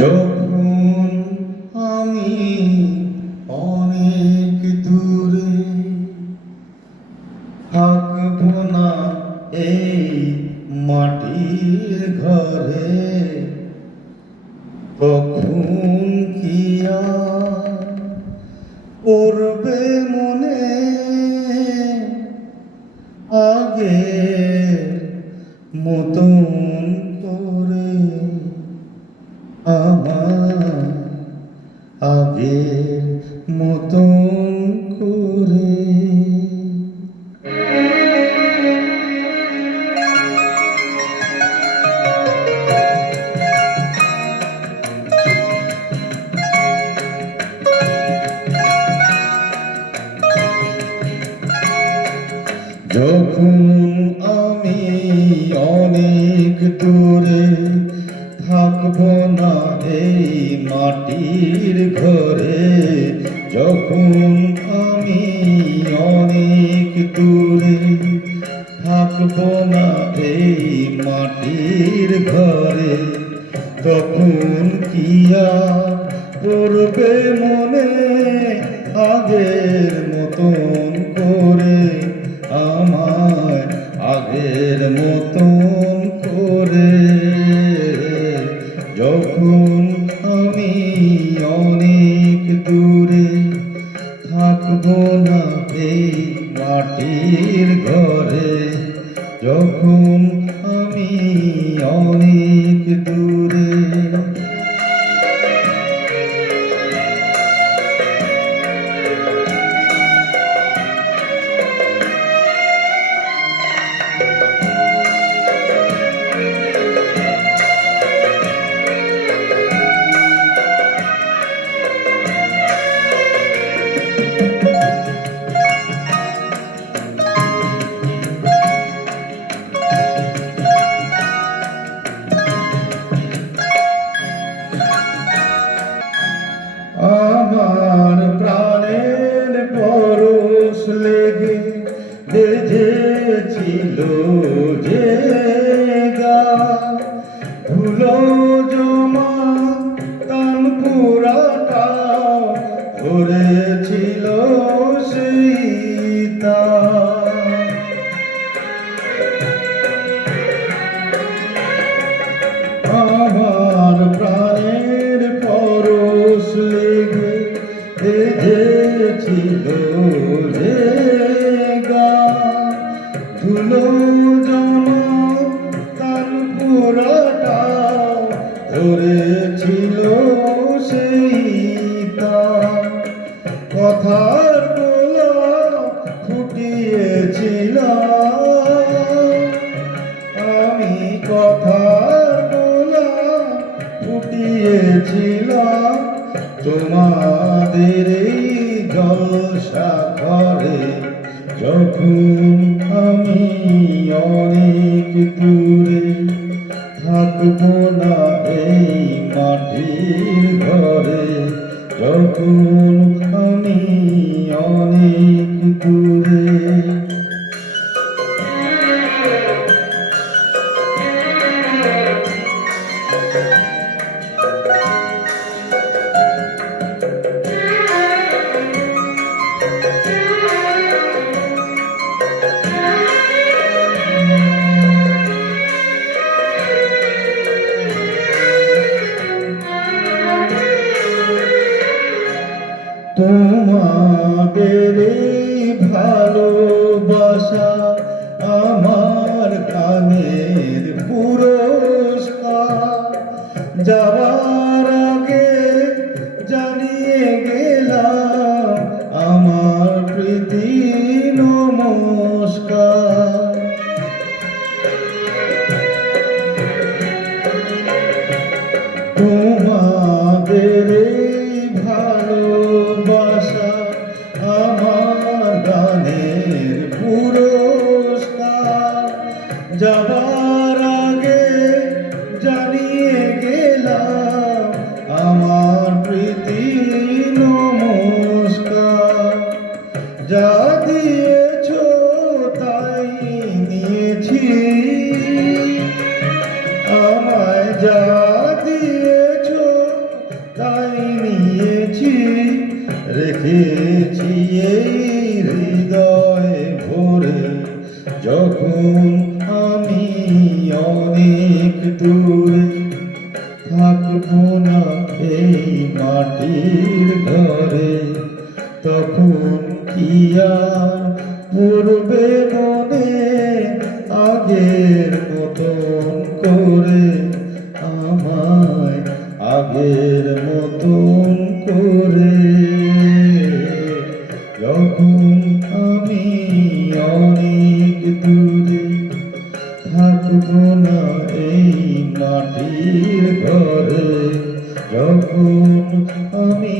যখন আমি অনেক দূরে থাকব না এই মাটির ঘরে, তখন কি আর পড়বে মনে আগের মতন করে, আমার আগের মতন করে। যখন আমি অনেক দূরে থাকব না এই মাটির ঘরে, যখন আমি অনেক দূরে থাকব না এই মাটির ঘরে, তখন কি আর পড়বে মনে আগের মতন করে, আমায় আগের মতন করে। যখন আমি অনেক দূরে থাকব না এই মাটির ঘরে, যখন আমি অনেক দূরে। আমার প্রাণের পরশ লেগে বেঁধেছিল যে ধুলো জমা কান পুরাটা ধরেছিল সীতা। আমার প্রাণের পরশ লেগে বেঁধেছিল যে ধুলো জমা কান পুরাটা ধরেছিল সীতা। কথার গোলা ফুটিয়েছিলাম আমি, কথার গোলা ফুটিয়েছিলাম তোমাদের এই জলসা ঘরে, যখন আমি অনেক দূরে থাকব না এই মাটির ঘরে, যখন আমি অনেক দূরে। তোমাদের এই ভালোবাসা আমার গানের পুরস্কার, যাবার আগে জানিয়ে গেলাম আমার প্রীতি নমস্কার। তোমাদের এই ভালোবাসা আমার গানের পুরস্কার, যাবার আগে জানিয়ে গেলাম আমার প্রীতি নমস্কার। যা দিয়েছ তাই নিয়েছি, আমায় যা দিয়েছ থাকবো না এই মাটির ঘরে, তখন কি আর পূর্বে মনে আগের মতন করে, আমায় আগের মতন করে। যখন আমি অনেক দূরে, থাকবো না এই মাটির ঘরে, যখন আমি